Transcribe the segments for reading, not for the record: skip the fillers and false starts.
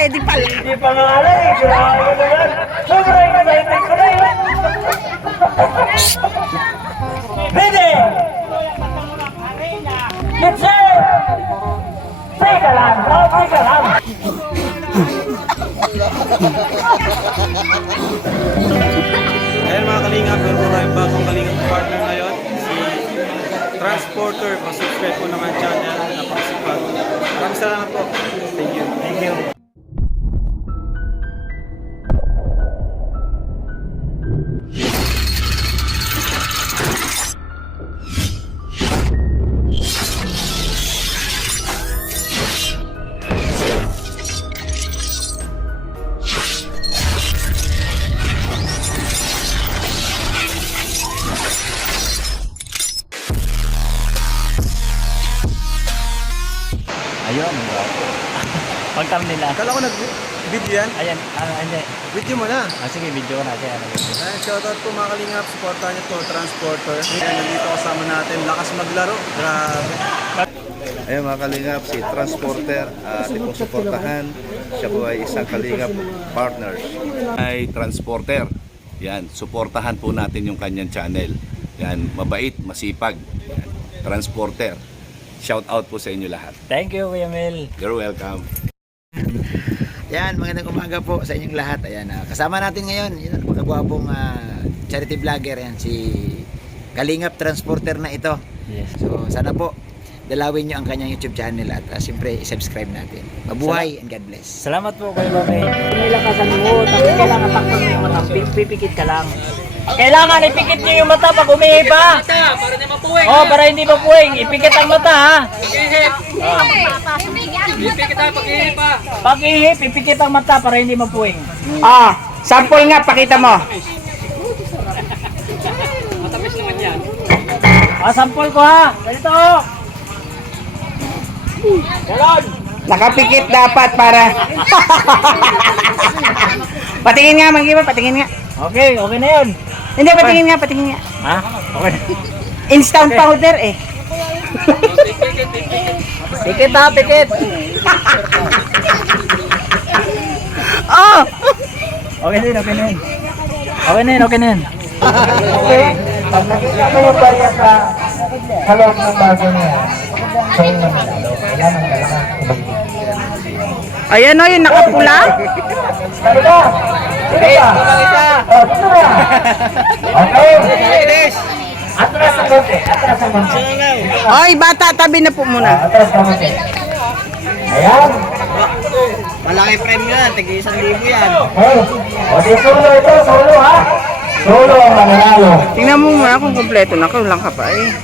ready pa. Hindi pa nga alam eh. Grabe naman. Sobrang excited ko na yun. Ready! Get set! Teka lang. Teka lang. Ayan mga kalingap, meron po tayong bagong kalingap partner ngayon, si Transporter. Pasubscribe po naman channel, napakasipag. Maraming salamat po. Thank you. Thank you. Ayun. Pagtam nila. Akala ko nag-video yan. Ayan, hindi. Video mo na. Sige, video ko na siya. Ayan, shoutout po mga kalingap. Supportahan niyo po, Transporter. Ayan, nandito kasama natin. Lakas maglaro. Grabe. Ayan mga kalingap, si Transporter, ating pong suportahan. Siya po ay isang kalingap partners. Ay Transporter. Yan, suportahan po natin yung kanyang channel. Yan, mabait, masipag. Yan, Transporter. Shout out po sa inyo lahat. Thank you, Kuya Mel. You're welcome. Yan, magandang umaga po sa inyong lahat. Ayan, kasama natin ngayon, yun, magkagwapong charity vlogger yan, si Kalingap Transporter na ito. Yes. So, sana po dalawin nyo ang kanyang YouTube channel at siyempre i-subscribe natin. Mabuhay and God bless. Salamat po, Kuya Mel. Nilakasan mo, tapos kailangan takpan mo yung mata, pipikit ka lang. Kailangan ipikit nyo yung mata pag umihi pa. Para di mapuwing. Oh, para hindi mapuwing. Ipikit ang mata, ha. Pag-ihip. Ipikit tayo pag-ihip pa. Pag ihip, ipikit ang mata para hindi mapuwing. Sample nga, pakita mo. Matapis naman yan. Sample ko, ha. Ganito. Ganon. Nakapikit dapat para... Patingin nga, Mang-iba, patingin nga. Okay, okay na yun. Hindi, patingin nga, patingin nga. Ha? Okay. Instant powder eh. Pikit, ha, pikit. Oh! Okay na yun, okay na yun. Okay na yun, okay na yun. Okay. Pag nakita mo yung barya sa loob ng bago niya, so yung manalo. Yan ang kailangan kumigil. Ayan o, yung nakapula. Ano ba? Sino ba? Oh, sino ba? Okay. Atras ang konti. Atras ang konti. Oy, bata, tabi na po muna. Atras ang konti. Ayan. Malaki frame yan, tig 1,000 yan. Okay. O di solo ito. Solo ha. Solo ang mananalo. Tingnan mo muna kung kompleto na, kulang ka pa eh.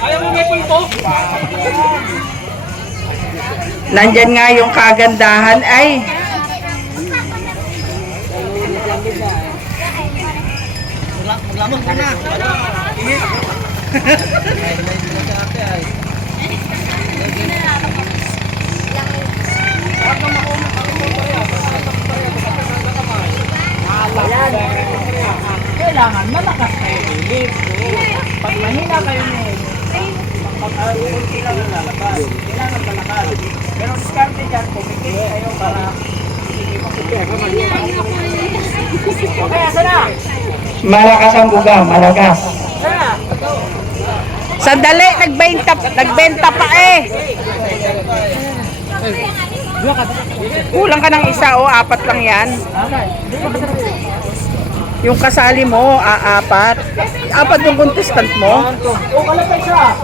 Ayaw mo may pulpo? Nandyan nga yung kagandahan ay. Maglamang ka na. Kailangan malakas kayo hilip. Pag mahina kayo hilip, pag-ulti lang ang lalabas. Kailangan malakas. Pero diskarte dyan, pumikit kayo para hindi makikita. Okay, asa na? Malakas ang buga, malakas. Asa na? Sandali, nagbenta pa eh. Kulang ka ng isa o, 4 lang yan. Yung kasali mo, 4. 4 yung contestant mo. O, kalapay siya.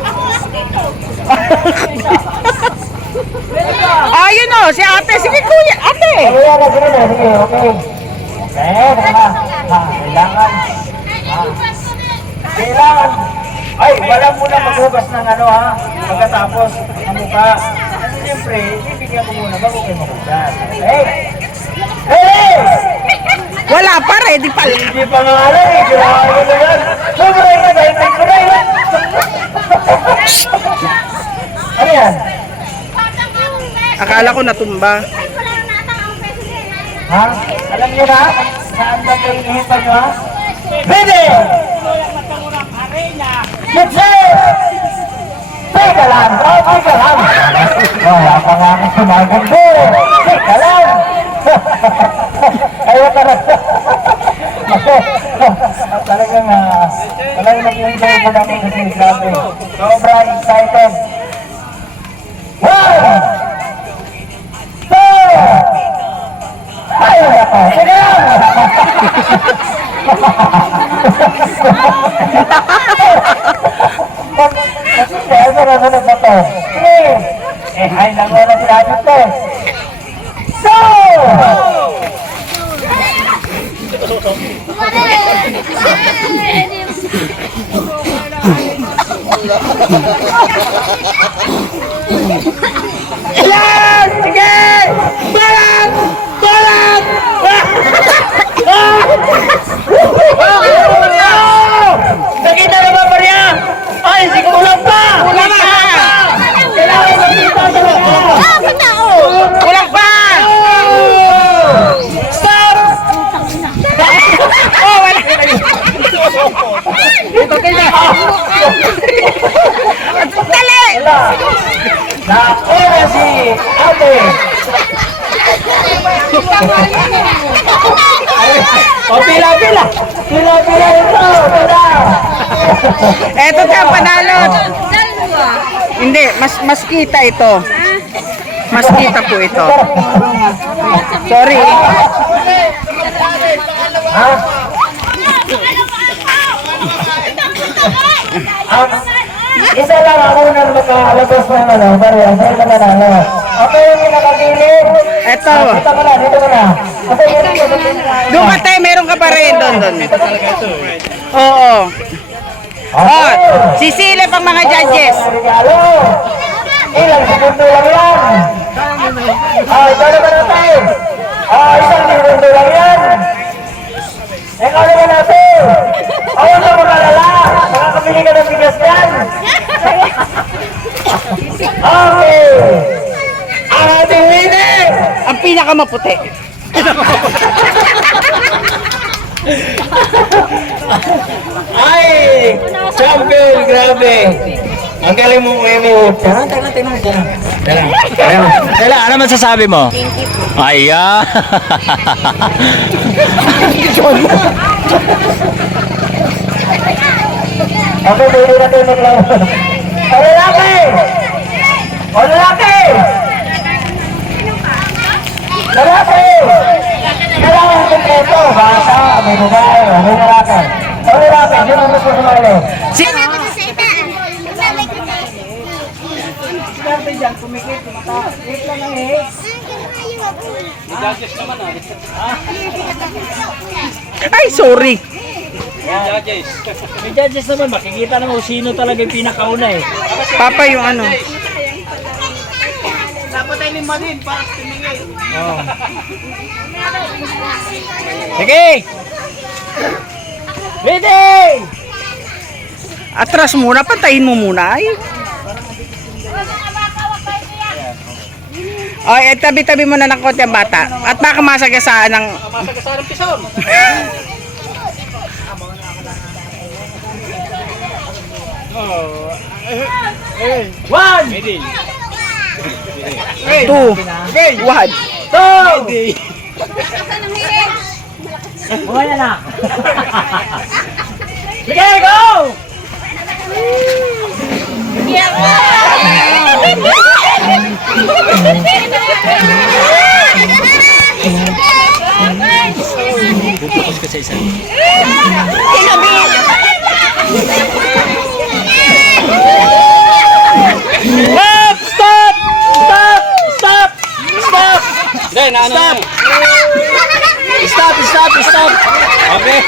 Ayun o, si ate. Sige kuya, ate. Kaya na sila na. Sige, okay. Okay, ha. Kailangan. Kailangan. Ay, wala muna maghugas ng ano ha. Pagkatapos, ang mukha. Kasi siyempre, bibigyan mo muna bago kayo maghugas. Hey! Hey! Wala pa, ready pa. Hindi pa nga alam eh. Grabe naman. Sobrang excited ko na yun. Ano yan? Akala ko natumba. Ha? Alam niyo na? Saan ba kayo ihipan nyo ha? Ready! Kitsi! Teka lang! Oh, teka lang! Wala pa nga akong sumagundo! Teka lang! Ayaw ka rin! Talagang nag-enjoy ko lang kasi grabe. Sobrang excited! 1, 2, ayaw na ko! Teka lang! Kasi dahil sa nasunod na to. Sige! Ay lang mo na sinabi ko. Go! Yan! Sige! Balang! Balang! Nakita na ba, Maria? Ay, sige, ulang pa! Ulang pa! Kailangan makita talaga! Ulang pa! Stop! Oh, wala! Ito kayo! Dali! Nauna si ate! O, pila-pila! Pila-pila ito! Pila! Eto ka, panalo. Hindi, mas kita ito. Mas kita po ito. Sorry. Ha? Isa lang ako na makalabas ng ano, Maria, sa'yo na manalo. Ako yung pinakagilid. Eto. Dito mo na, dito mo na. Kasi meron ko sa Doon ka tayo, meron ka pa rin doon. Oo. Oh, sisilip ang mga judges. regalo. Ilang segundo lang yan. Ito naman natin. Isang segundo lang yan. Ikaw naman natin. Huwag na magalala. Makakabili ka ng bigas yan. Okay. Ang ating winner. Ang pinakamaputi. Ay! Champion! Grabe! Ang galing mo, Emil. Tela, ano masasabi mo? Ayan. Okay, pwede natin maglawan. O lalaki! O lalaki! Lalaki! Kailangan kompleto. Bata, may babae, may lalaki. O lalaki, hindi mo gusto sumali. Sabi dyan, kumikit, kumata. Wait lang lang eh. Ay, sorry. May judges naman, makikita naman kung sino talaga yung pinakauna eh. Papa yung ano. Dapat ay lima din para tumingin. Sige! Ready! Atras muna, pantayin mo muna. Ay. Ay, tabi-tabi mo na ng konti ang bata. At baka masagasaan ng... Masagasaan ng pison. One! Two. One. Buhay na! Sige, go! Focus ka sa isa. Stop! Stop! Stop! Stop! Stop! Hindi, naano na. Stop! Stop! Stop! Okay.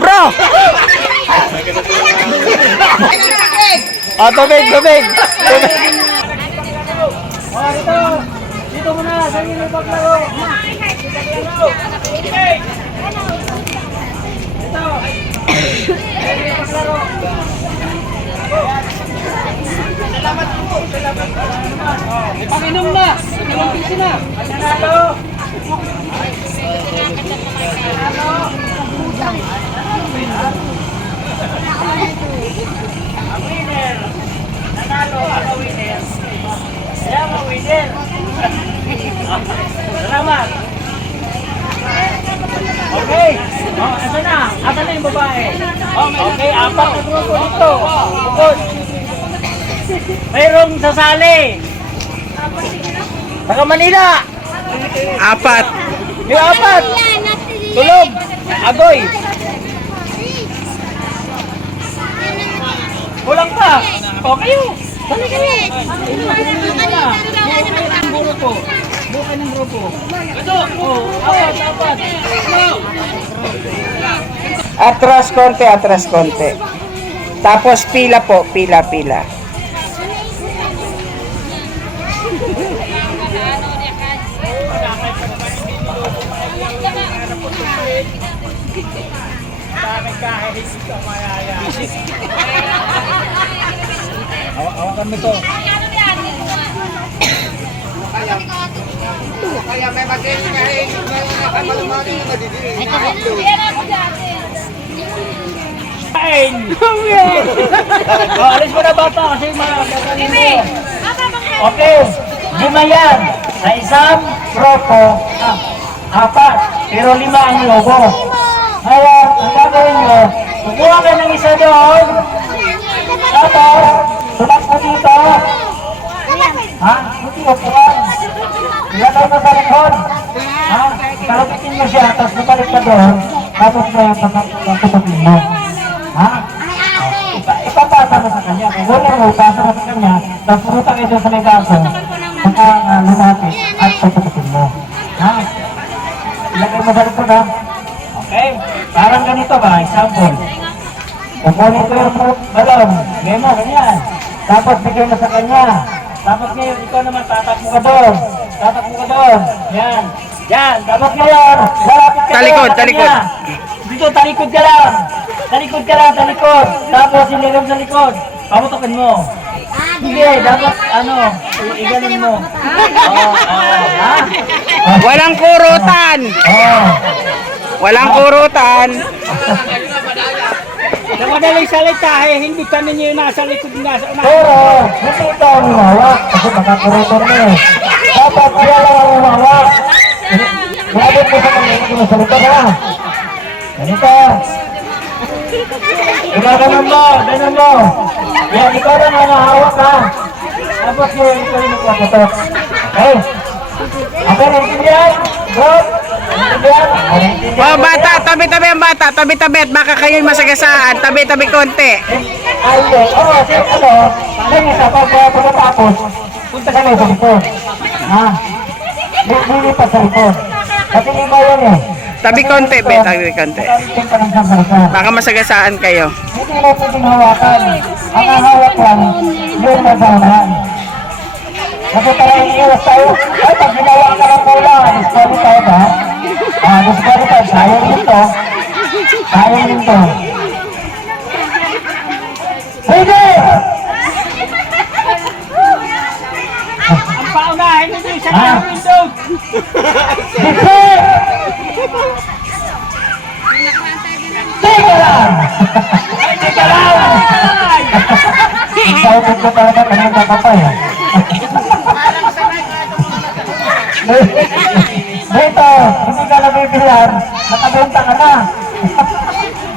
Bro! Tubig! Tubig! Dito muna, sa inyo yung paglaro. Pag-inom na! Pag-inom na! Panalo! Ang winner, nanalo ang winner. Kaya ang winner. Salamat. Okay. Oh, asa na? Asa na yung babae? Okay, apat na grupo dito. Bukod. Mayroong sasali. Taga Manila. Apat. May apat. Tulog. Agoy. Kulang pa. O kayo. Sali kayo. Bukan ng grupo. Ito. Apat. Atras konti. Tapos pila po, pila. Hawakan mo to. Kain! Alis mo na bata kasi mga okay, lima yan. Sa isang grupo, apat. Pero lima ang logo. Ngayon, ang gagawin nyo, kukuha kayo ng isa doon. Tapos, tulak mo dito. Ha? Hindi ko puwan. Ilagay mo sa likod. Ha? Kalapitin mo siya, tapos bumalik ka doon. Tapos ngayon, pagkakutupin mo. Ha? Ipapasa mo sa kanya. Kung wala mo, ipasa mo sa kanya. Tapos pumunta kayo doon sa may baso. Pagka lumapit at pagkakutupin mo. Ha? Ilagay mo sa likod, ha? Okay? Parang ganito ba? Example. Kukunin ko yung balon. Bigay mo, ganyan. Tapos bigay mo sa kanya. Tapos ngayon, ikaw naman, tatakbo ka doon. Yan. Yan. Tapos ngayon, lalapit ka Talikod. Dito, talikod ka lang. Talikod. Tapos, ililam sa likod. Pamutokin mo. Hindi, dapat, iganin mo. Ha? Walang kurutan. Sa madaling salita, hindi ka ninyo yung nasa likod nga. Pero, hindi ito ang umawak. Kasi makakurutan mo eh. Dapat kaya lang ang umawak. Nabot mo sa kanya, hindi mo sa likod ha. Ganito. Ganun mo. Yan, ikaw lang ang nahawak ha. Tapos yun, ikaw yung magpaputok. Okay? Okay, naintindihan? Good? Naintindihan? Oh, bata, tabi-tabi ang bata. Tabi-tabi at baka kayo'y masagasaan. Tabi-tabi konti. Ayun, lang isa, pagkatapos, punta ka lang sa likod. Ha? Lilipat sa likod. Kasi lima yan eh. Tabi konti, tabi konti. Kalitin ka lang sa likod. Baka masagasaan kayo. Hindi na pwedeng hawakan. Ang hawak lang, yun na dahan. Kasi talagang iwas tayo. Ay, pag ginawa ka ng pula, disqualified ha? Disqualified, sayang nito. Sige! Ang paunahin nito yung sa window. Sige! Teka lang! Ang tawag ko talaga kanina kapapay ha? Dito, hindi ka nabibilan, nakabenta ka na.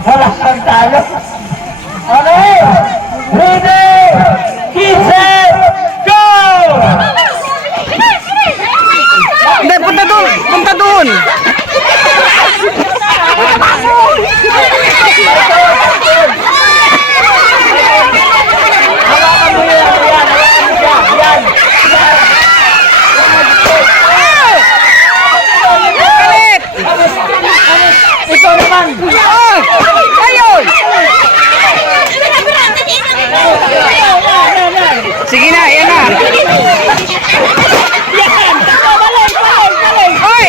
Wala kang talo. Okay! Ready! Kitchen! Go! Hindi, punta doon. Hawakan mo yan. Ikaw naman. Ayun! Sige na, yan na. Yan! Balik! Hoy!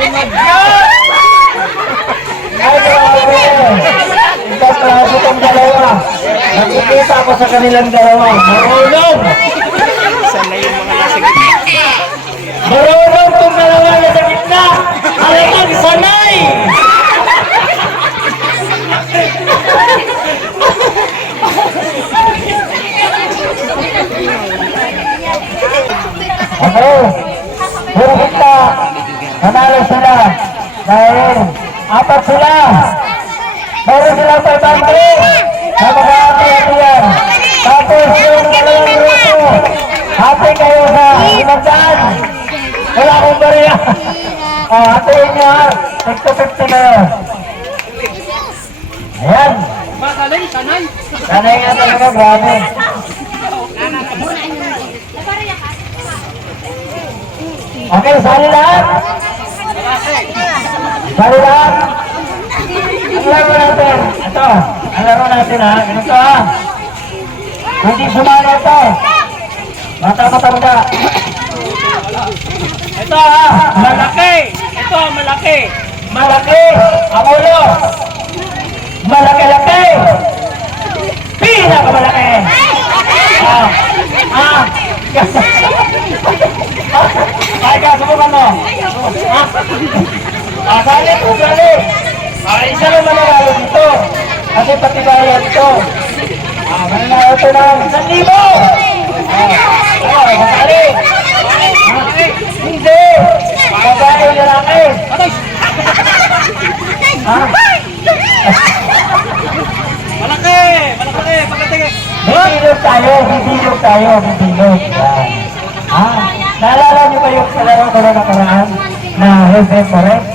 Ay, grabe! Isang klase itong dalawa. Nakikita ko sa kanilang dalawa. Marunong! Marunong itong dalawa na sa gitna! Alagang sanay! Okay, puro kita, nanalo sila dahil apat sila. Meron silang 500 na mag-aati yan. Tapos yung dalawang grupo, hati kayo sa 500. Wala akong bariya. Hatiin nyo ha, 6-50 na yun. Ayan. Sanay nga talaga, grabe. Okay, sali lahat. Sali lahat. Ang laro natin. Ito, ang laro natin ha. Ganito ha. Hindi sumali ito. Mata-matanda. Ito ha. Malaki! Ito, malaki! Malaki. Ang ulo. Malaki-laki. Pinakamalaki. Ay, kasubukan mo. Sali po, sali. Isa lang mananalo dito. Kasi pati bayan ito. Mananalo ito ng 1,000. Masali. Hindi. Babae o lalaki. Malaki! Malaki! Pagkatingin! Bibilog tayo. Bibilog. Yan. Naalala niyo ba yung kalaro ko na nakaraan na Heaven Forest?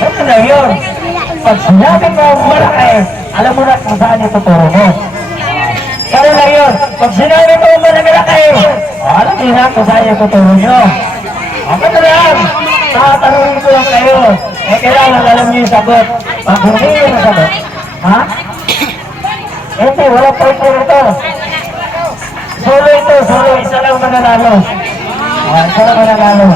Ito na yun. Pag sinabi mo malaki, alam mo na kung saan ituturo mo. Kaya na yun. Pag sinabi mo malaki, alam niyo na kung saan ituturo nyo. Ito na yan. Tatanungin ko lang kayo. Kailangan alam niyo yung sagot. Pag hindi nyo na sagot. Ha? Hindi, wala point po ito. Solo ito, solo. Isa lang mananalo. Isa lang mananalo.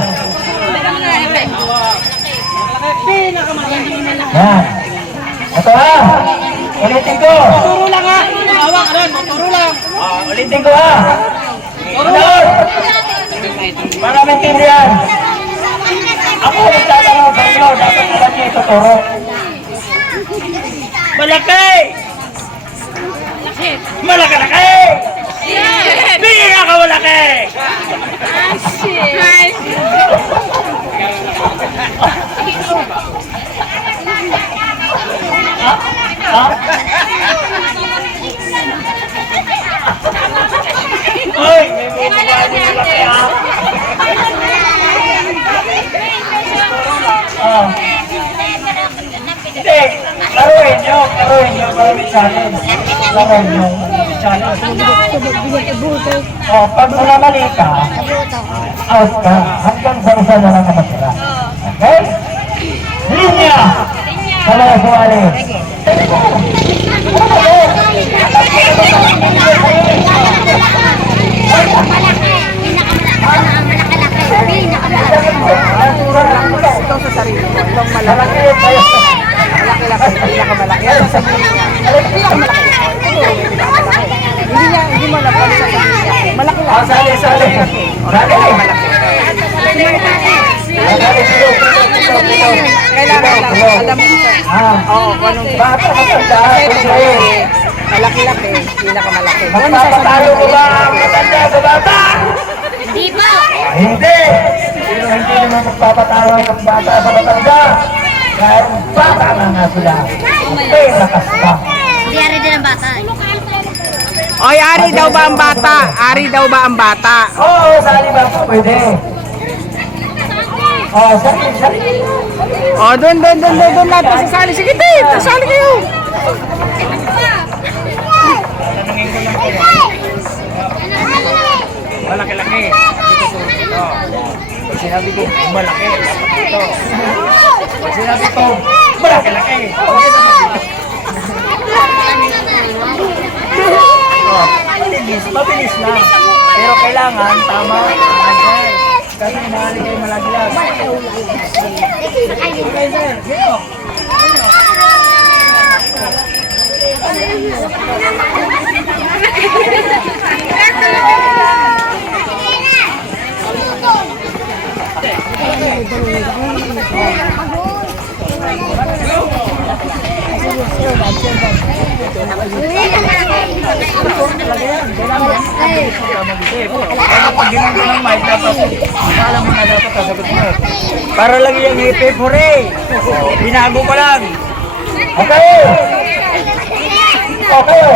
Yan. Ito ha. Ulitin ko. Turo lang ha! Hawak ka doon! Turo lang! Ulitin ko ha. Doon. Para maintindihan. Ako nagtatanong sa inyo. Dapat alam niyo ituturo. Malaki! Malaki-laki! Hindi nga ka malaki! Hoy! May bumaba din yung laki ha! Hindi! Laruin nyo para may challenge. Laruin nyo, challenge. Pag namali ka, out ka, hanggang sa isa na lang namatira. Okay? Linya! Sa mga sumali. Sali. Kailangan alam mo sa... Oo, kung anong... Bata matanda. Malaki-laki, pinakamalaki. Magpapatalo ko ba ang matanda sa bata? Di ba? Hindi! Hindi naman magpapatalo ang bata sa matanda. Dahil bata na nga sila. May lakas pa. Hindi ari din ang bata. Oy, ari daw ba ang bata? Ari daw ba ang bata? Oo, sali ba po? Pwede. Oo, sali. Oh, doon lahat pa sasali. Sige, sasali kayo. Malaki-laki! Ito. Pag sinabi ko, malaki! Ito. Pag sinabi ko, malaki-laki! Mabilis lang. Pero kailangan tama. Kasi mahali kayo malaglag. Okay, sir. Sino? Pag ginagawa ng mic, dapat alam mo na dapat sasagot mo. Para lang yung hipip, hooray! Binago ko lang. Okay. Okay.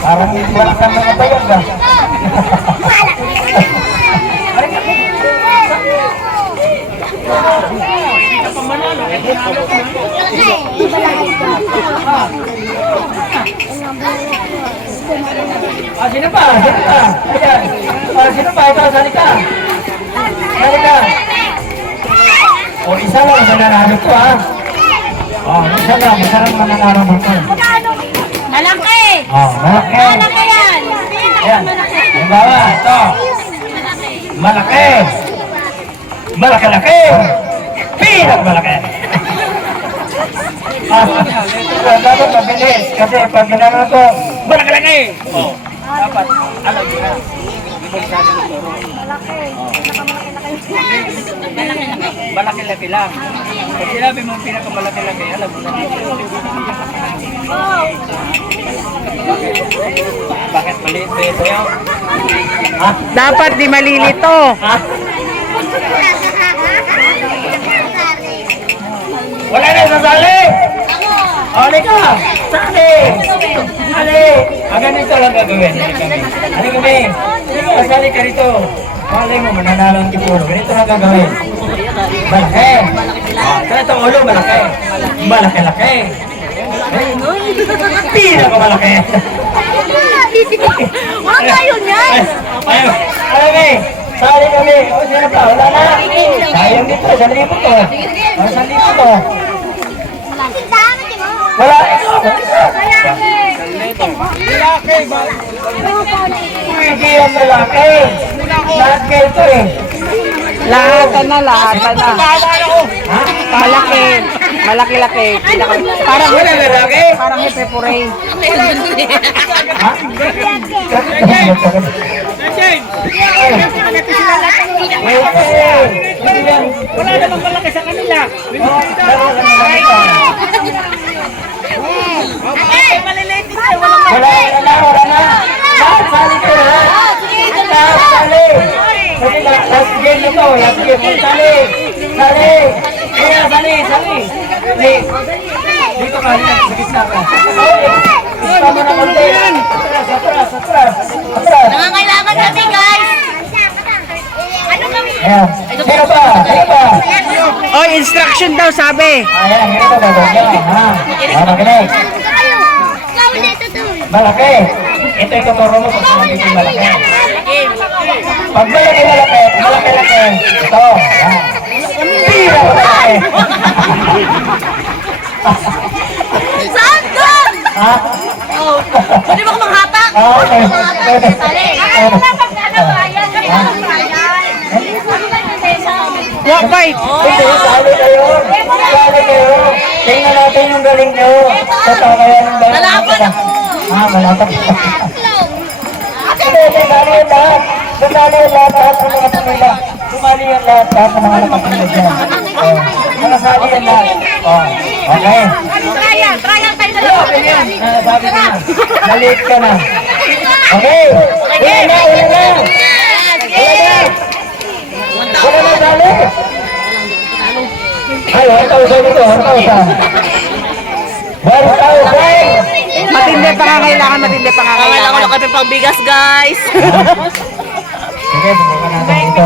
Parang wala kang mga bayag ah. Sino pa? Sino pa? Ayan. Sino pa? Ikaw, sali ka. Sali ka. O, isa lang mananalo ko ha. O, isa lang mananalo ko. Malaki! Malaki. Malaki yan! Ayan. Halimbawa, ito. Malaki. Malaki-laki. Pinag-malaki. Dapat mabilis. Kasi pag ginagawa ko, malaki-laki. O, dapat alam mo na. Ibig sabi ng turo. Malaki-laki lang. Pag sinabi mo pinakamalaki-laki, alam mo na. Bakit maliit ba ito yun? Dapat di malilito. Wala na sasali! Hali ka! Sali! Sali! Ganito lang gagawin. Hali kami! Sasali ka rito! Malay mo, mananalo ang tipuro. Ganito lang gagawin. Malaki! Ito ulo, malaki! Malaki-laki! Pinaka-malaki! Huwag kayo niyan! Ayun! Kami! Sali kami! O, sino pa? Wala na! Sayang dito, 1,000 to! 1,000 to! Wala! Ikaw! Hindi yung malaki! Lahat kayo ito eh! Lahatan na. Malaki. Malaki-laki. Parang Wala lalaki! parang hipepure. Ha? Wala namang malaki sa kanila. Wala na. Lahat sali ko na. Lahat sali. Kasi last game na to. Last game. Sali. Sali. Kaya sali. Sali. Dito ka. Sa gitna ka. Tama na konti. Atras. Nangangailangan kami, guys! Ano kami? Ayan. Sino pa? Oh, instruction daw sabi. Ayan. Ganito ba? Ha? Makinig. Malaki. Ito yung tuturo mo kung saan dito malaki. Pag malaki. Ito. Ayan. Pira ko malaki. Saan doon? Ha? Pwede ba ko manghatak? Okay. Sali! Ano ba pag ano ba? Ayan. Walk by. Hindi, sali kayo. Tingnan natin yung galing nyo. Totoo kaya ng galing. Nalaban ako. Malapad. Hindi, sali yung lahat. Sali yung lahat ng mga pamilya. Sumali yung lahat ng mga pamilya dyan. Nakasali yung lahat. Okay. Trial tayo na lang. Sabi ko na. Maliit ka na. Okay. Wala na. Wala na sali. Ay, 1,000 ito. 1,000. Matindi pangangailangan. Kailangan kami pang bigas, guys. Sige, subukan natin ito.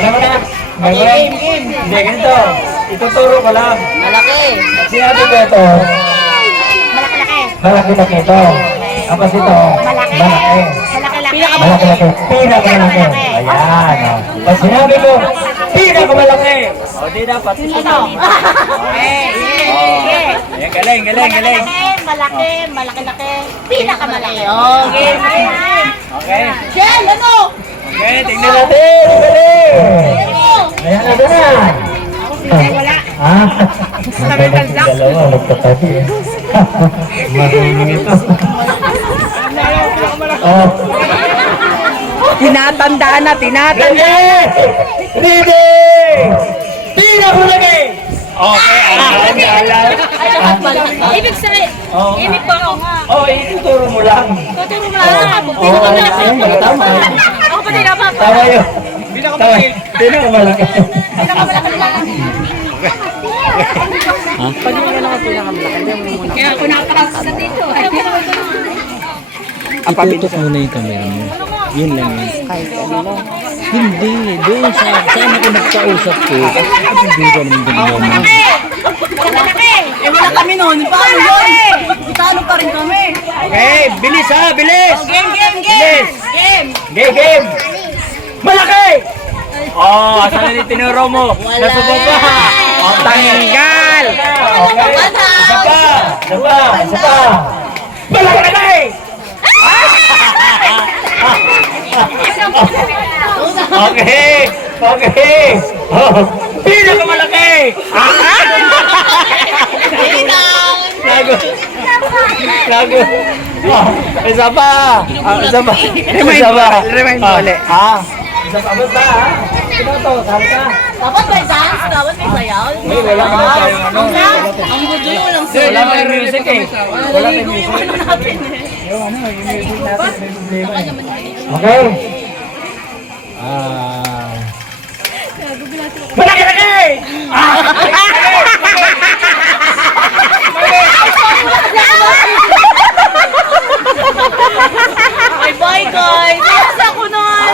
Alam mo na. Game. Hindi, ganito. Ituturo ko lang. Malaki. Sinabi ko ito. Malaki-laki ito. Tapos ito. Malaki. Malaki-laki. Pinakamalaki. Ayan. Pag sinabi ko, pinakamalaki. O, di dapat. Ayan, galing. Malaki. Pinakamalaki. Okay. Okay. Shell, ano? Okay, tingnan natin. Galing. Ayan na na. Wala. Ah, Sabi ng talsak. dalawa, magkatabi eh. Marunong ito. Oh. Tinatandaan na, tinatandaan. Ready! Tira ko lagi! Okay, Ibig sabihin, ibig po ako nga. Oh, ituturo mo lang. Tuturo mo lang. Tama. Ako pa din dapat. Tama yun. Tama. Pinakamalaki. Kaya ako napakasasad dito. Itutok muna yung camera mo. Yun lang yun. Hindi, doon saan ako nagkausap ko. Hindi ka naman ganyan. Eh, wala kami noon. Paano yun? Talo pa rin kami. Okay, bilis ha, bilis. Game. Game. Malaki! Oh, asan na tinuro mo? Nasa baba. Oh, Tanggal. Okay. Isa pa. Malaki! Okay. Oh, pinakamalaki! Lago. Oh, isa pa. Remind mo ulit. Isa pa ba? Sino to? Saan ka? Dapat may dance, dapat may sayaw. Wala ka na tayong ano. Ang gusto yung walang Wala tayong music eh. Wala tayong music. ano natin eh. Yung ano, yung music natin may problema eh. Okay. Malaki! Bye guys! Nasa ako nun!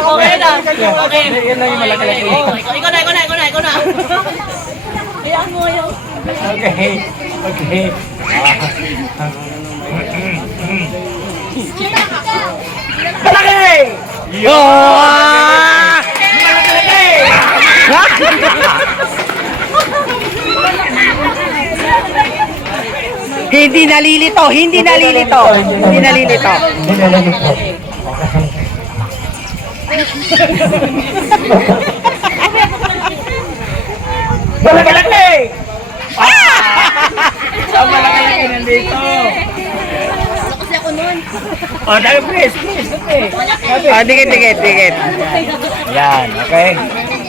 Okay na. Okay. Yan lang yung malaki-laki. Ikaw na. Hayaan mo yung... Okay. Malaki! Yo! Malaki! Hindi nalilito. Malaki! Ang malaki nandito. Kasi ako nun. O, tayo please. Ah, dikit. Yan, okay.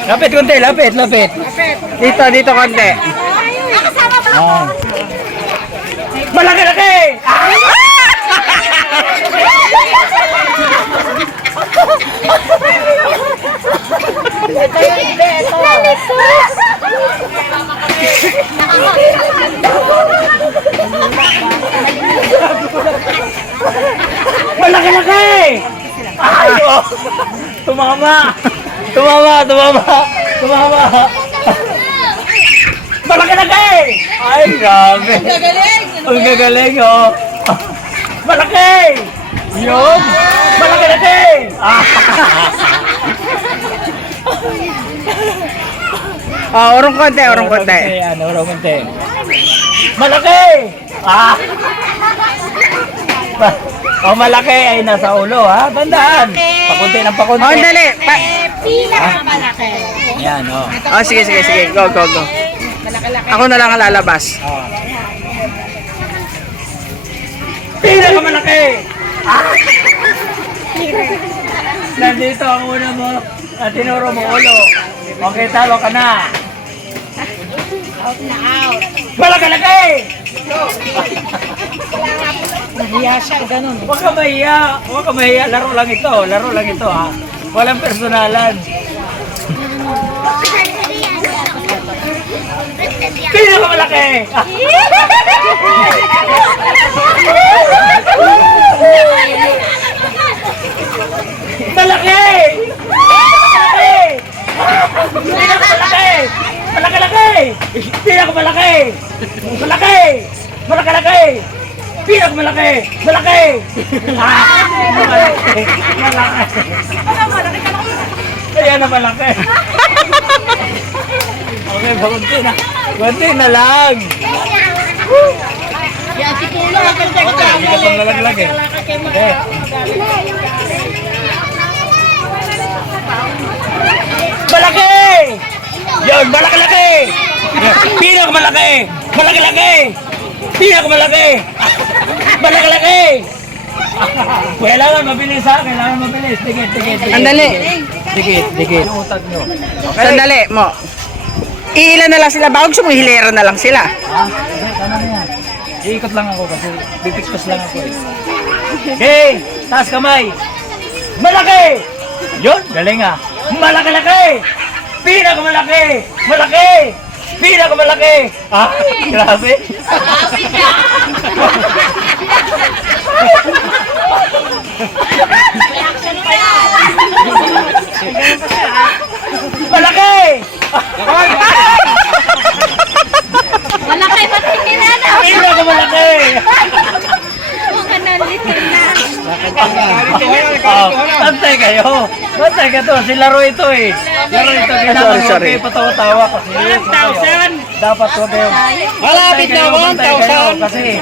Lapit konti, lapit. Dito konti. Nakasama ba ako? Malaki! Malaki! Ay, oh. Tumama! Malaki! Ay, grabe! Ang gagaling, oh! Malaki! Yun! Malaki! Urong konti. Urong konti. Malaki! Oh, malaki ay nasa ulo, ha? Tandaan! Pakunti ng pakunti. Oh, dali. Pinakamalaki. Yan, oh. Oh, sige. Go. Ako na lang ang lalabas. Pinakamalaki! Nandito ang una mo at tinuro mo ulo. Okay, talo ka na. Out na out. Malaki! Nahiya siya, ganun. Huwag ka mahiya. Laro lang ito, ha? Walang personalan. Pinakamalaki! Malaki! Malaki! Pinakamalaki! Malaki! Pinakamalaki! Malaki! Kaya na malaki. Okay, konti na lang. Yan, si Kulo. Hindi ka pang nalaglag eh. Okay. Malaki! Yun, malaki-laki! Pinakamalaki! Malaki-laki! Pinakamalaki! Malaki-laki! Kailangan mabilis ha, kailangan mabilis. Dikit. Andali. Dikit. Yung utak nyo. Okay? Sandali mo. Iilan na lang sila. Bawag sumihilera na lang sila. Ha? Hindi, tama na yan. Iikot lang ako kasi pipiktos lang ako eh. Okay, taas kamay. Malaki! Yun, galing ah. Malaki-laki! Pinakamalaki! Malaki! Pinakamalaki! Ah, grabe. Malaki! Malaki pati kinana. Pinakamalaki! Mga nalitin na. Bantay kayo. Bantay ka to. Si laro ito eh. Laro ito. Kailangan huwag kayo patawa-tawa kasi. 1,000. Dapat huwag kayo. Malapit na 1,000. Kasi.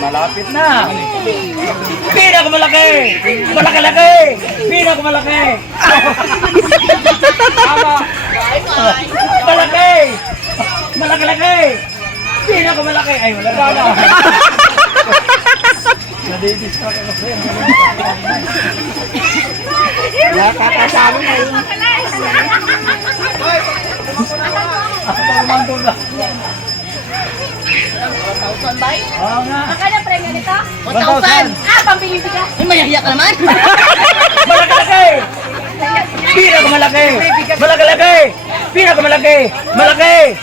Malapit na. Pinakamalaki. Malaki-laki. Pinakamalaki. Malaki. Malaki-laki. Pinakamalaki. Ay, wala na. Nadidistract ako sa'yo. Nakakasama na yun. Ako kumando na. 1,000 ba? Oo nga. Magkano premyo nito? 1,000. Ah, pambili ka. Ay, mayahiya ka naman. Malaki-laki! Pinakamalaki! Malaki-laki! Pinakamalaki! Malaki!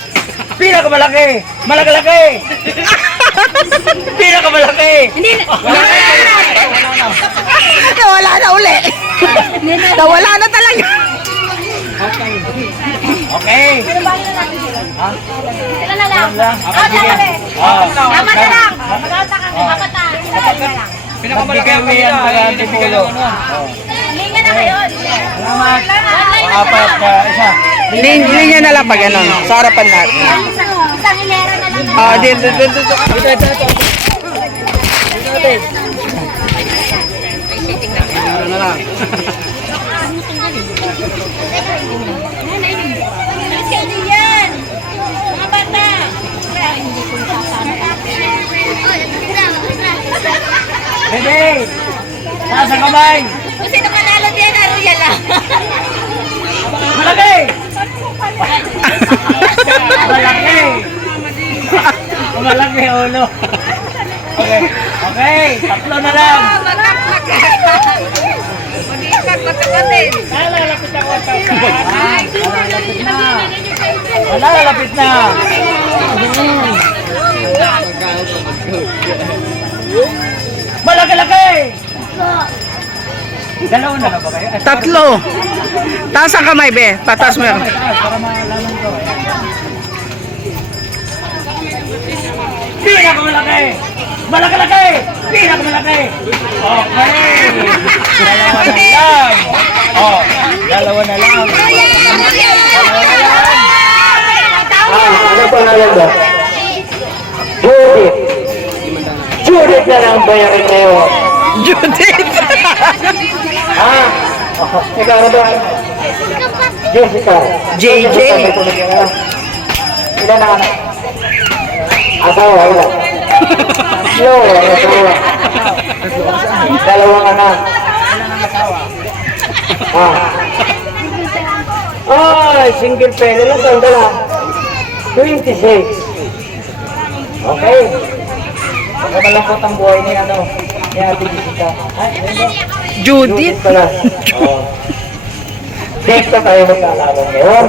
Pinakamalaki! Malaki-laki! Pinakamalaki! Hindi na. Nawala na uli. Nawala na talaga. Okay. Pinabali na natin sila. Ha? Sila na lang. Yan lang. Oh, dalawa. Tama na lang. Magkakanta kami. Apat na. Pinakamalaki ang yan para Antipolo. Linga na kayo. Salamat. Apat ka. Isa. Linya na lang pag ano. Sa harapan natin. Isang hilera na lang. Ah, dito. Ito. Na lang. Kasi yan. Mga bata. Hindi ko sasama. Bebe! Taas ang kamay! Kung sino manalo diyan, Aruya lang. Malaki! Malaki! Malaki ulo. Okay, tatlo na lang. Lalapit ako. Lalapit na. Malaki-laki! Dalawa na lang ba kayo? Tatlo. Taas ang kamay, be. Pataas mo yan. Para malaman ko. Pinakamalaki! Malaki-laki! Pinakamalaki! Okay! Dalawa na lang! Oh, dalawa na lang! Ano pangalan ba? Judith. Judith na lang bayarin ngayon. Judith. Ha? Ikaw ano ba? Jessica. JJ. Ilan na anak? Asawa, wala. Yo, asawa. Dalawang anak. Ay, single parent lang taon dala. 26. Okay. Malungkot ang buhay ni ano, ni Ate Jessica. Ay, ano ba? Judith. Pala. Oo. Dito tayo magkakaroon ngayon.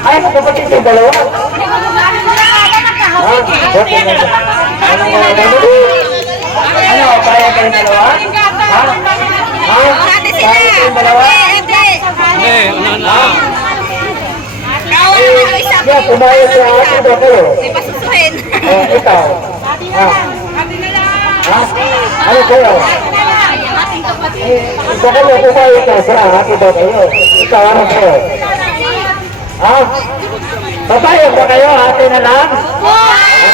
Ay, magkapatid yung dalawa. Ha? Ano, kaya kayong dalawa? Ha? Ha? Kaya kayong dalawa? Yeah, pumayag sa atin ba kayo? Ikaw. Ha? Ha? Ano kayo? Ikaw kayo pumayag ka sa atin ba kayo? Ikaw ano kayo? Ha? Papayag ba kayo? Ate na lang?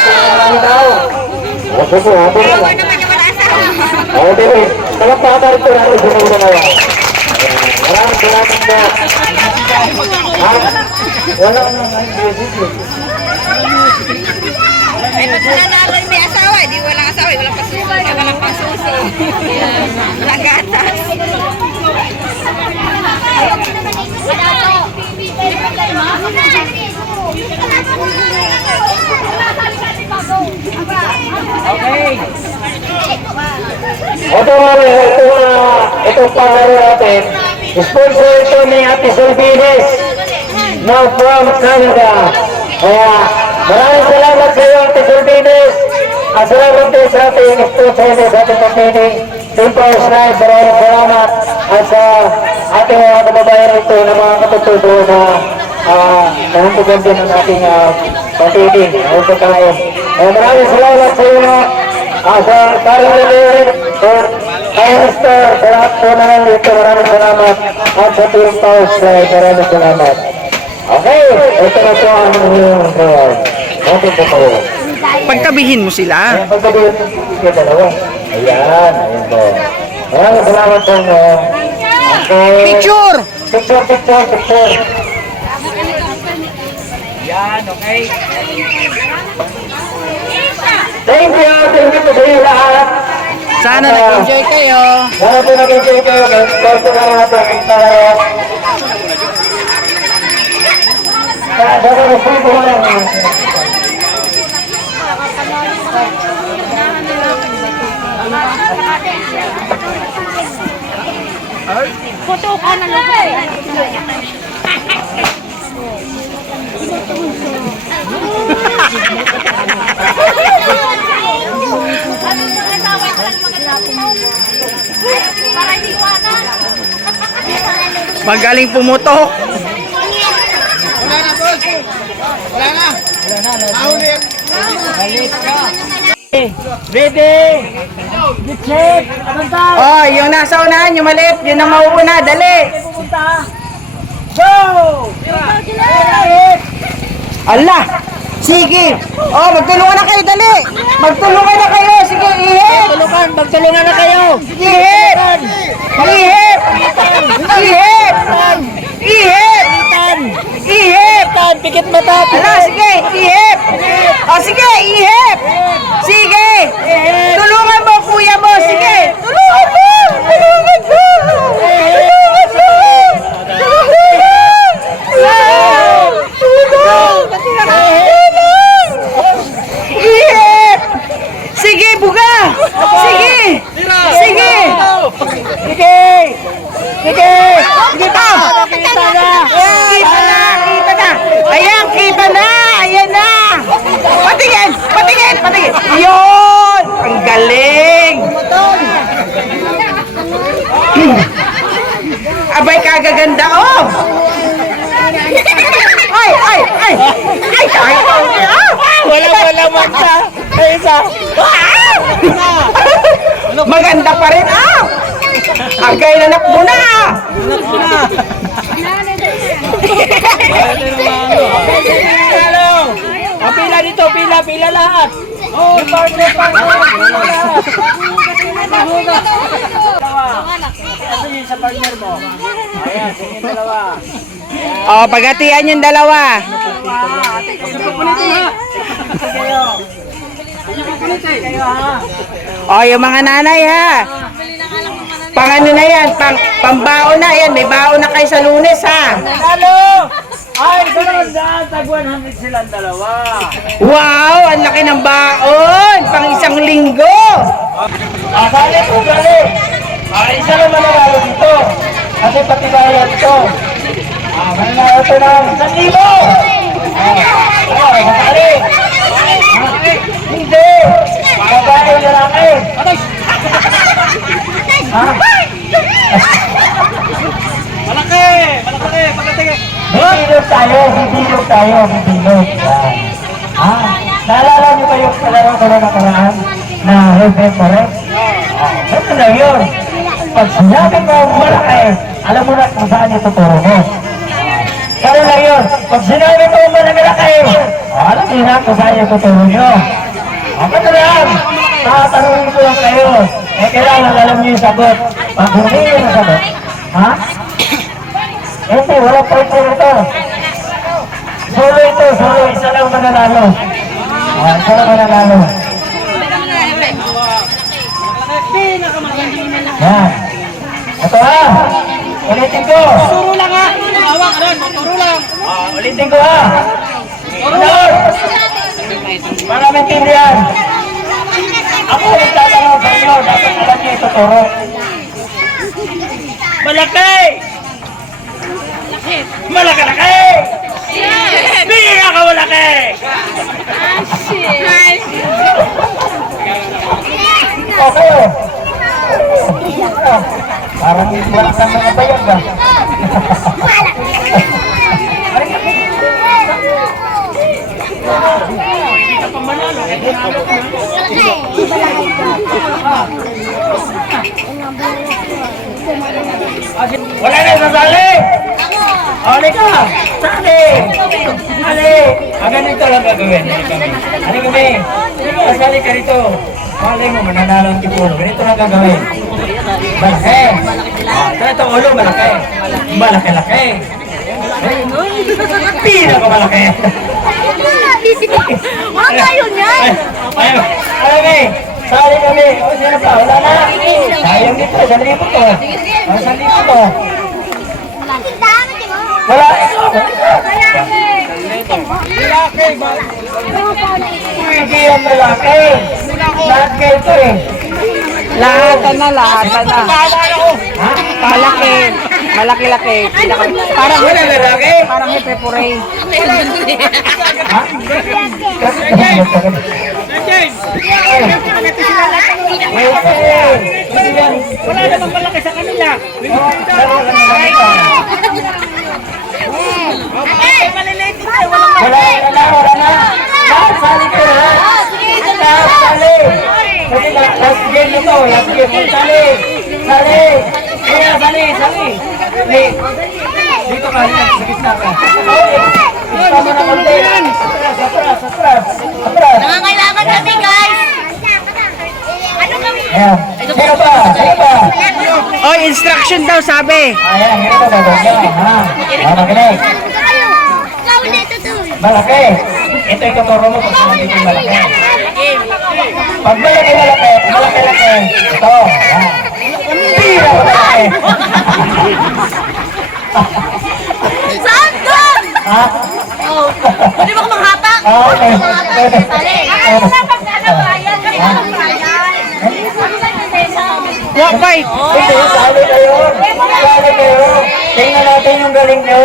maraming tao. Okay po, okay na lang. Okay, palakpakan rin po natin sa mga mga. Maraming salamat po. Wala nang May asawa, di walang asawa, walang pasuso, walang pasuso. Walang gatas. Okay. Ito pangalan natin. Sponsor ito ni Ate Solvines na from Canada. Kaya maraming salamat sa iyo, Ate Solvines. At salamat din sa ating sponsor sa ating pagpiling. Simple Slide, maraming salamat. At sa ating mga kababayan ito na mga katutubo na nahantugan din ang ating pagpiling. Maraming salamat sa iyo. Sa parang nalirin, kaya Star, sa lahat po naman dito, maraming salamat. At sa Team Power Slide, maraming salamat. Okay, ito na po ang inyong reward. Okay po po. Pagtabihin mo sila. Ayan, pagkabihin yung dalawa. Ayan, ayun po. Maraming salamat po. Okay. Picture! Picture. Yan, okay. Thank you po sa inyo lahat. Sana nag-enjoy kayo. Sana po nag-enjoy kayo. Gusto na natin tayo. Sana po po lang. Puto ka na lang. Magaling pumutok. Ready? Check! Abanta! Oh, yung nasa unahan, yung maliit, yun ang mauuna. Dali. Go! Allah! Sige! Oh, magtulungan na kayo, dali! Magtulungan na kayo! Sige, ihip! Magtulungan na kayo! Ihip! Ihip! Ihip! Ihip! Ihip! Pikit mata! Ala, sige! Ihip! Oh, sige! Ihip! Sige! Tulungan mo, kuya mo! Sige! Tulungan mo! Tulungan mo! Tulungan mo! Ihip! Sige, buga! Sige! Sige! Sige! Sige! Sige pa! Kita na! Kita na! Kita na! Ayan! Kita na! Ayan na! Patingin! Patingin! Patingin! Yun! Ang galing! Abay, kagaganda, oh! Ay! Ay! Ay! Ay! Ay! Wala manta! Ay, isa! Maganda pa rin, ah! Agay na nakbo na, ah! Pila dito! Pila lahat! Yung partner lahat! Ano yun sa partner mo? Ayan, sige dalawa. Oh, paghatian yung dalawa. Oh, yung mga nanay, ha? Pang ano na yan? Pambaon na yan. May baon na kayo sa Lunes, ha? Halo! Ay, gano'n daan. Tag 100 silang dalawa. Wow! Ang laki ng baon! Pang isang linggo! Asali po gali. Isa lang mananalo dito. Kasi pati bayan ito. Mananalo ito ng 1,000. Masali. Hindi. Babae o lalaki. Malaki! Pagkatingin! Bibilog tayo. Yan. Naalala niyo ba yung kalaro ko na nakaraan na Heaven Forest? Ito na yun. Pag sinabi mo malaki, alam mo na kung saan yung tuturo mo. Kaya lang yun. Pag sinabi mo malaki, alam mo maintindihan kung saan yung tuturo nyo. Okay na yan. Tatanungin ko lang kayo. Eh, kailangan alam nyo yung sagot. Pag hindi nyo yung sagot. Ha? Hindi, wala point po ito. Solo ito, solo. Isa lang mananalo. Isa lang mananalo. Yan. Ito ha. Ulitin ko. Turo lang ha. Hawak, turo lang. Ulitin ko ha. Doon. Para maintindihan. Ako nagtatanong sa inyo. Dapat alam niyo ituturo. Malaki! Malaki-laki! Hindi ka malaki! Okay. Parang wala kang mga bayag ah. Wala na sasali! Oli ka! Sali! Sali! Ganito lang gagawin. Ano kami? Sasali ka rito. Malay mo, mananalo ang tipulo. Ganito lang gagawin. Malaki! Ito ulo, malaki. Malaki-laki. Pinaka-malaki. Wala tayo niyan. Ayun, kami. Sali kami. O, sino pa? Wala na. Sayang dito. Sali po to. Sali po to. Wala. Hindi yan malaki. Lahat kayo ito eh. Lahatan na. Malaki. Malaki-laki. Parang Wala lalaki. parang hepe-puree. Ha? Wala namang malaki sa kanila. Wala na. Sali ka na. Sali. Kasi last game na to. Last game. Sali. Sali. Kaya sali. Dito ka. Sa gitna ka. Ito mo na konti. Atras. Nangangailangan kami, guys. Ano kami? Ayan. Sino ba? Oh, instruction daw sabi. Ayan. Ganito ba? Ha? Makinig. Malaki. Ito yung tuturo mo pag sinabi ko malaki. Pag malaki. Ito. Yan. Pira ko malaki. Saan doon? Ha? Pwede ba ako manghatak? Okay. Walk fight. Hindi, sali kayo. Tingnan natin yung galing nyo.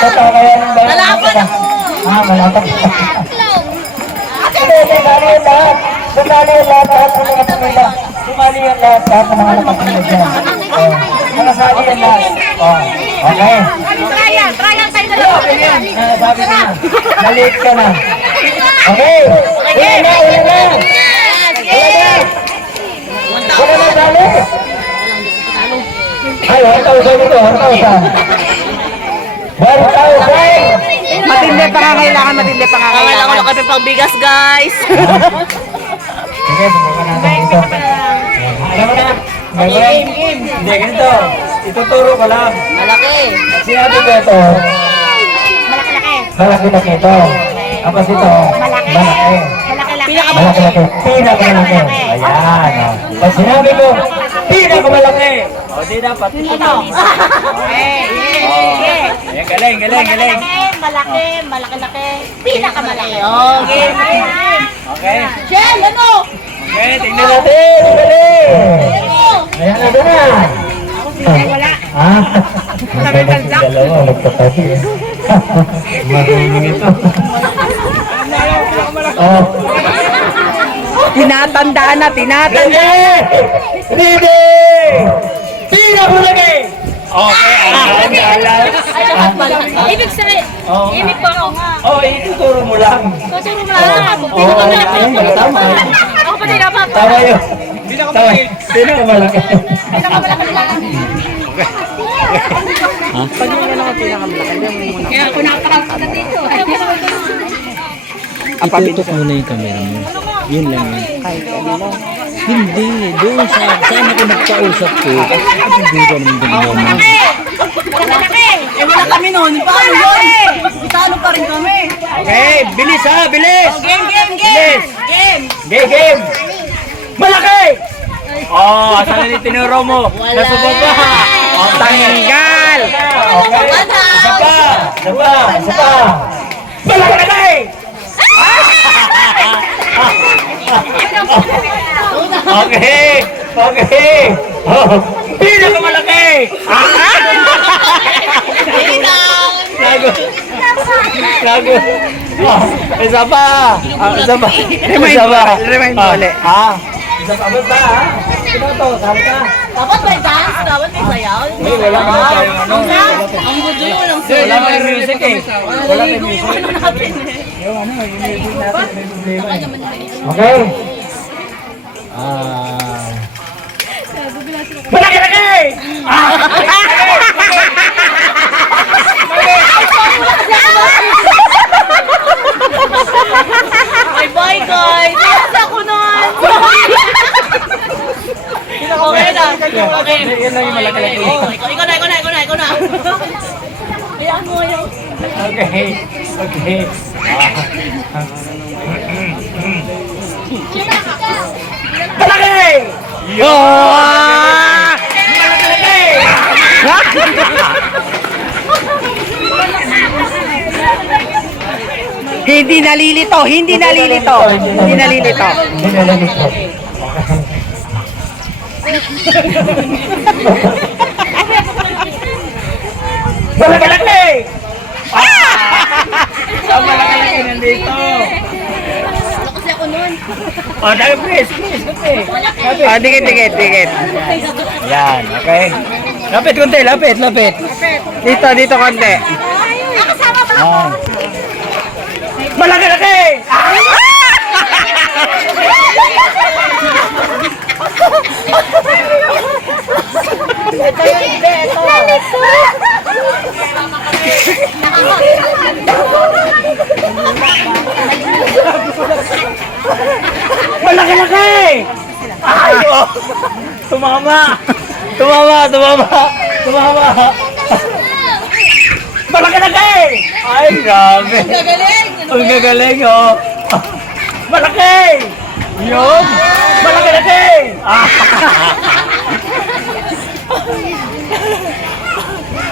Tatawayan ng bayan. Lalaban ako. Malapag. Hindi, sumali yung lahat. Sumali yung lahat ng mga pamilya. Sumali yung lahat ng mga pamilya dyan. Nakasali yung lahat. Okay. Trial tayo na lang. Sabi ko na. Maliit ka na. Okay. Una na. Wala na sali. Ay, 1,000 ito. 1,000. Matindi pangangailangan. Kailangan ko kami pang bigas, guys. Sige, buka natin dito. Alam mo na. Game. Hindi, ganito. Ituturo ko lang. Malaki. Sinabi ko ito. Malaki-laki ito. Tapos ito. Malaki. Malaki-laki. Pinakamalaki. Ayan. Pag sinabi ko, pinakamalaki. O, di dapat. Ito. Ayan, galing. Malaki. Pinakamalaki. Okay. Okay. Shell, ano? Okay, tingnan natin. Galing. Ayan, ito na. Wala. Ha? Magkakasing dalawa. Magkakasing. Marunong ito. Oh. Tinatandaan na. Hindi! Pinakulagay! Okay, alam. Ibig sabihin, ibig po ako nga. Oh, ituturo mo lang. Tuturo mo lang. Tama. Ako pa din dapat. Tama yun. Pinakamalaki. Kaya ako napakaganda dito. Itutok mo na yung camera mo. Yun lang yun. Kahit ano lang. Hindi, doon saan ako nagkausap ko. At hindi ka naman ganyan. Eh wala kami noon. Paano yun? Talo pa rin kami. Okay, bilis ha, bilis! Game. Bilis! Game. Game! Malaki! Oh, asan na tinuro mo? Nasubok pa! Oh, tanggal! Okay, isa pa! Malaki! Okay! Oh, pinakamalaki! Lago! Oh, isa pa! Remind mo ulit. Isa pa, ba't ba ha? Sino to? Sali ka? Dapat may dance, dapat may sayaw. Wala ka na tayong ano. Ang gusto yun, walang Wala pa yung music eh. Wala pa yung music. ano natin eh. Yung ano, yung music natin, may problema eh. Okay. Malaki-laki! Ay, boy, guys! Yes, ako nun! Okay na. Okay. Yan lang yung malaki-laki. Oh, ikaw na. Ayan mo yun. Okay. Malaki! Hindi nalilito. Malaki! Ang malaki nandito. Kasi ako nun. Oh, dahil please. Dikit. Yan, okay. Lapit konti. Dito konti. Malaki-laki! Malaki-laki! Ay, oh! Tumama! Malaki-laki! Ay, grabe! Ang gagaling, oh! Malaki! Yun! Malaki-laki!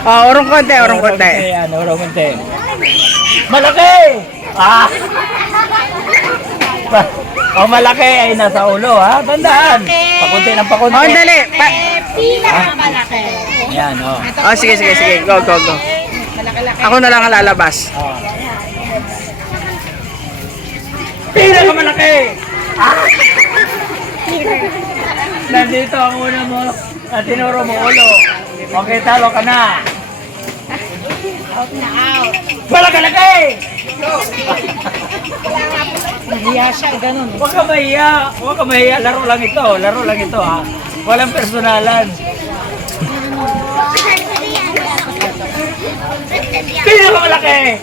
Urong konti. Urong konti. Malaki! Oh, malaki ay nasa ulo, ha? Tandaan! Pakunti ng pakunti. Oh, dali. Pinakamalaki. Yan, oh. Oh, sige. Go. Ako na lang ang lalabas. Pinakamalaki! Nandito ang una mo at tinuro mo ulo. Okay, talo ka na. Out na out. Malaki-laki! Nahiya siya, ganun. Huwag ka mahiya. Laro lang ito, ha? Walang personalan. Pinakamalaki!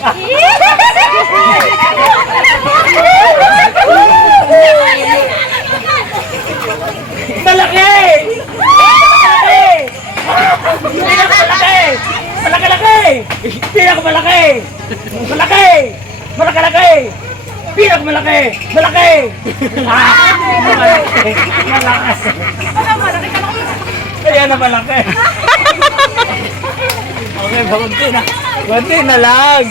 Malaki! Malaki-laki! Pinakamalaki! Malaki! Pinakamalaki! Malaki! Malaki! Ayan na malaki! Okay, konti na lang!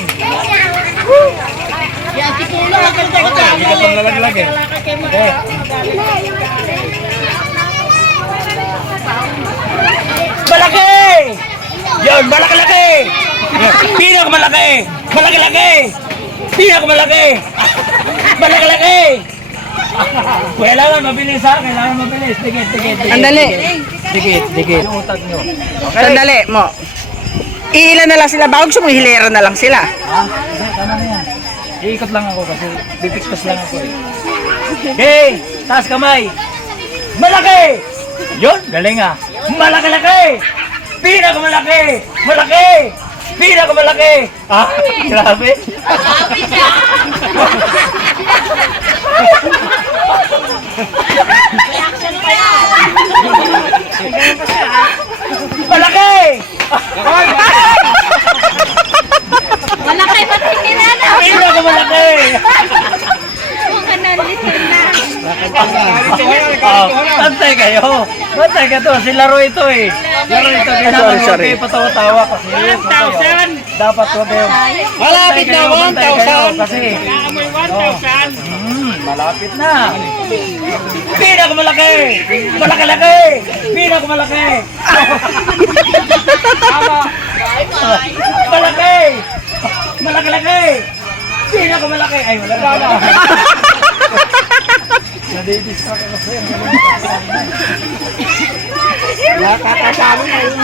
Yan, tikulo. Hindi ka pang nalaglag eh. Okay. Malaki! Yun, malaki-laki! Pinakamalaki! Malaki-laki! Pinakamalaki! Malaki-laki! Kailangan mabilis ha, Dikit. Andali. Dikit. Yung utak nyo. Okay? Sandali mo. Iilan na lang sila. Baka gusto mo hilera na lang sila. Tama na yan. Iikot lang ako kasi pipiktos lang ako eh. Okay, taas kamay. Malaki! Yun, galing ah. Malaki-laki! Pinakamalaki! Malaki! Pinakamalaki! Ah, grabe! Malaki! Malaki, ba't hindi na na? Pinakamalaki! Kung ka nandito na. Bantay kayo. Bantay ka to. Si laro ito eh. Laro ito. Kailangan huwag kayo patawa-tawa kasi. 1,000! Dapat huwag kayo. Malapit na 1,000! Kasi. Malapit na. Pinakamalaki! Malaki-laki! Pinakamalaki! Malaki! Malaki-laki! Pinakamalaki! Ay, wala na. Nadidistract ako sa'yo. Nakakasama na yun.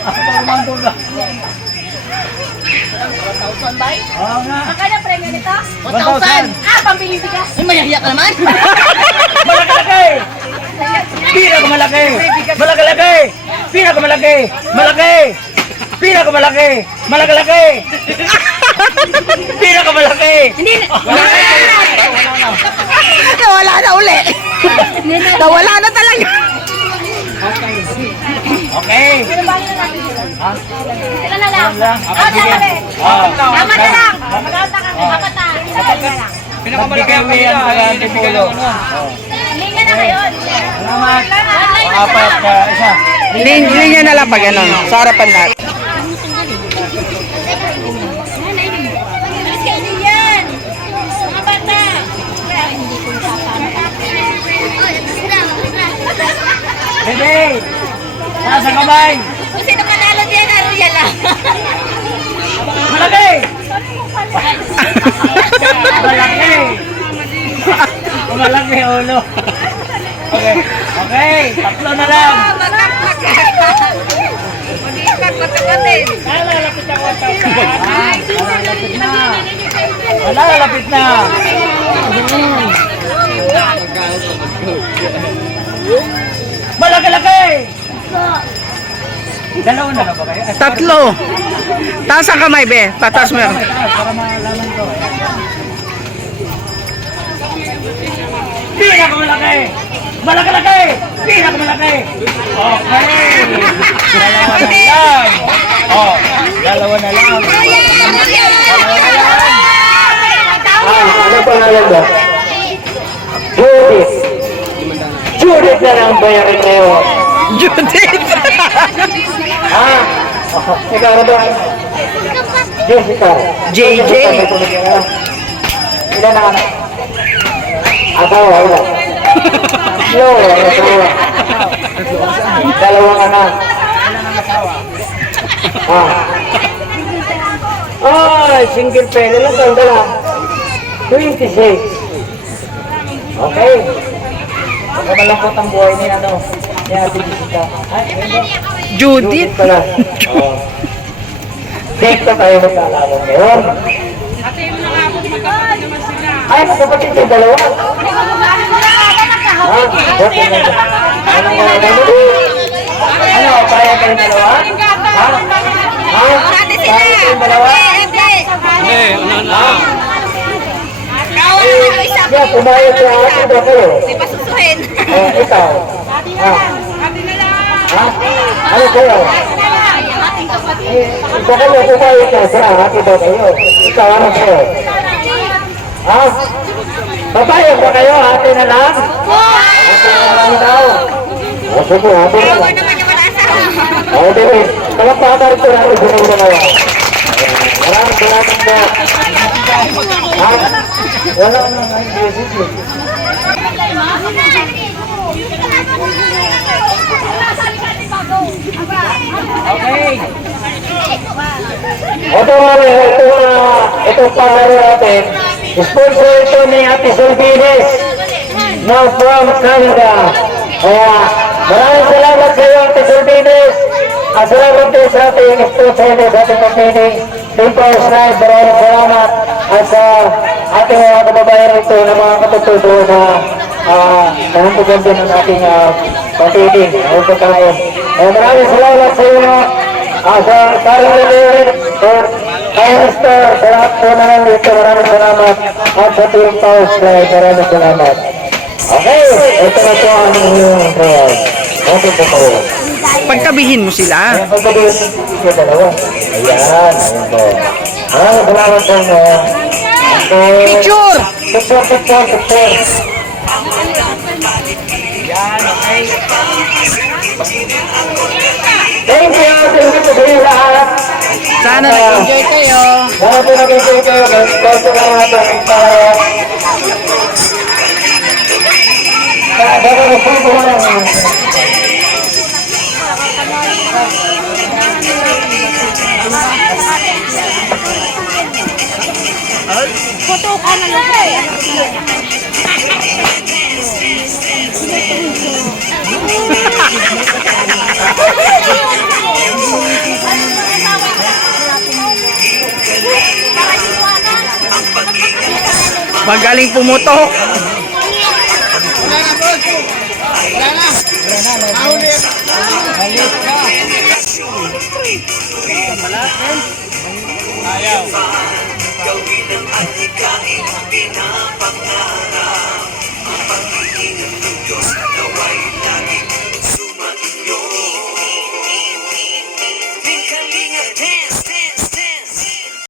Ako pa kumandong lang. 1,000 ba? Oo nga. Magkano premyo nito? 1,000. Ah, pambili bigas. Ay, mayahiya ka naman. Malaki-laki! Pinakamalaki! Malaki-laki! Pinakamalaki! Malaki! Pinakamalaki! Malaki-laki! Pinakamalaki! Hindi na. Nawala na uli. Nawala na talaga. Okay. Pero bali na natin sila. Ha? Sila na lang. Sige. Tama na lang. Magkanta ka. Apat na. Sila na lang. Pinakamalaki ang yan sa Antipolo. Linga na kayo. Salamat. Apat ka isa. Linya na lang pag ano, sa harapan natin. Alis kayo din yan. Mga bata. Bebe! Nasa kamay! Kung sino panalo diyan, Ariel lang. Malaki! Malaki! Malaki ulo. Okay. Okay. Tatlo na lang. Lalapit ako. Lalapit na. Lalapit na. Malaki-laki! Dalawa na lang ba kayo? Tatlo. Taas ang kamay, be. Pataas mo yan. Para malaman ko. Pinakamalaki! Malaki-laki! Pinakamalaki! Okay! Dalawa na lang! Oh, dalawa na lang! Ano pangalan mo? Judith. Judith na lang bayarin ngayon. Judith. Ha? Ikaw na ba? Jessica. JJ. Ilan na anak? Asawa, ilan? No, asawa. Dalawang anak. Single parent lang taon ka lang. 26. Okay. Baka malungkot ang buhay ni ano, ni Ate Jessica. Ay, Judith. pala. Oo. Dito tayo magkaalala ngayon. Ay, magkapatid yung dalawa. Ha? Okay na. Anong mga dalawa? Ano, kaya kayong dalawa? Ha? Ha? Kaya kayong dalawa? Yeah, pumayag sa atin ba kayo? Pasusuhin. Ikaw. Ha? Ha? Ano kayo? Ating kapatid. Ikaw kayo, pumayag ka sa atin ba kayo? Ikaw, ano kayo? Ha? Papayag ba kayo? Ate na lang? Ate na lang daw. O sige, ate na lang. O sige, palakpakan ito natin sa mga nawa. Maraming salamat po. Ha? Wala na nga yung music eh. Okay. Ito panalo natin. Sponsor ito ni Ate Solvines na from Canada. Kaya maraming salamat sa iyo, Ate Solvines. Salamat din sa ating sponsor sa ating pagpiling. Simple Slide, maraming salamat. At sa ating mga kababayan ito na mga katutubo na Paganda ng ating pag-ibig. Ang pagkain. Maraming salamat sa iyo. Sa Carolyn Pastor, sa lahat po naman dito, maraming salamat. At sa Team Pulse Live, maraming salamat. Okay, ito na po ang inyong prayer. Okay po kayo. Pagtabihin mo sila. Ayan, pagkabihin yung dalawa. Ayan, ayan po. Maraming salamat po mo. Okay. Picture! Picture. Thank you po sa inyo lahat. Sana nag-enjoy kayo. Sana po nag-enjoy kayo. Gusto ko lang natin para po lang. Photo ka na lang. Magaling pumutok. Ayaw.